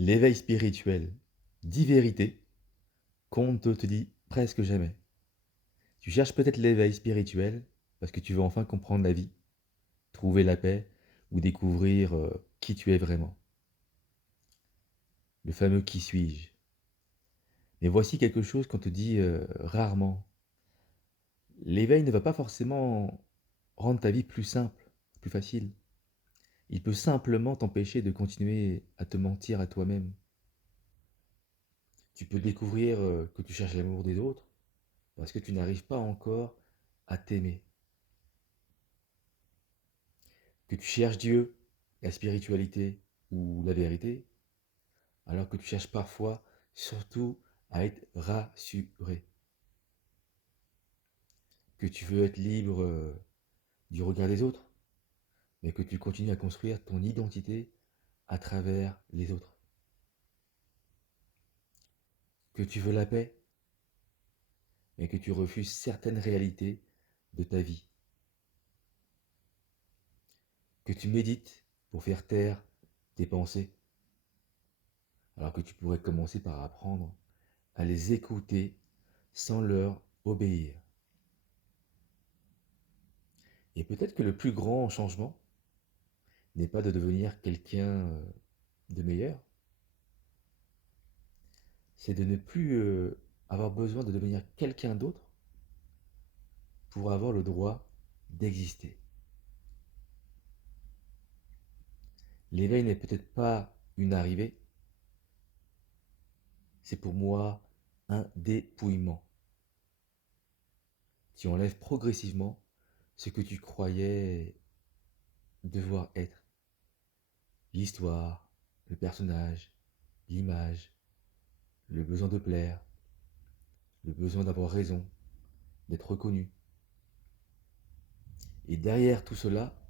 L'éveil spirituel, 10 vérités qu'on ne te dit presque jamais. Tu cherches peut-être l'éveil spirituel parce que tu veux enfin comprendre la vie, trouver la paix ou découvrir qui tu es vraiment. Le fameux qui suis-je. Mais voici quelque chose qu'on te dit rarement. L'éveil ne va pas forcément rendre ta vie plus simple, plus facile. Il peut simplement t'empêcher de continuer à te mentir à toi-même. Tu peux découvrir que tu cherches l'amour des autres parce que tu n'arrives pas encore à t'aimer. Que tu cherches Dieu, la spiritualité ou la vérité, alors que tu cherches parfois surtout à être rassuré. Que tu veux être libre du regard des autres, mais que tu continues à construire ton identité à travers les autres. Que tu veux la paix, mais que tu refuses certaines réalités de ta vie. Que tu médites pour faire taire tes pensées, alors que tu pourrais commencer par apprendre à les écouter sans leur obéir. Et peut-être que le plus grand changement n'est pas de devenir quelqu'un de meilleur, c'est de ne plus avoir besoin de devenir quelqu'un d'autre pour avoir le droit d'exister. L'éveil n'est peut-être pas une arrivée, c'est pour moi un dépouillement. Tu enlèves progressivement ce que tu croyais devoir être. L'histoire, le personnage, l'image, le besoin de plaire, le besoin d'avoir raison, d'être reconnu. Et derrière tout cela,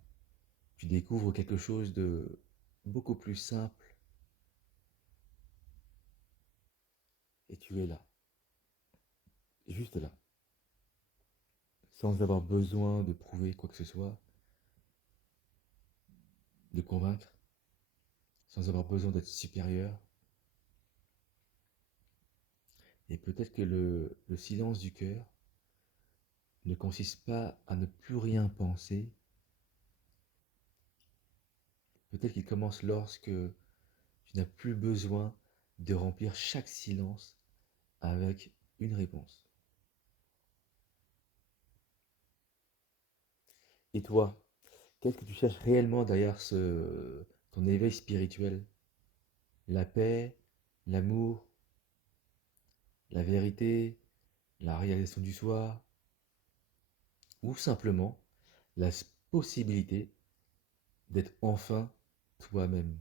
tu découvres quelque chose de beaucoup plus simple et tu es là, juste là, sans avoir besoin de prouver quoi que ce soit, de convaincre, sans avoir besoin d'être supérieur. Et peut-être que le silence du cœur ne consiste pas à ne plus rien penser, peut-être qu'il commence lorsque tu n'as plus besoin de remplir chaque silence avec une réponse. Et toi, qu'est-ce que tu cherches réellement derrière ton éveil spirituel? La paix, l'amour, la vérité, la réalisation du soi, ou simplement la possibilité d'être enfin toi-même.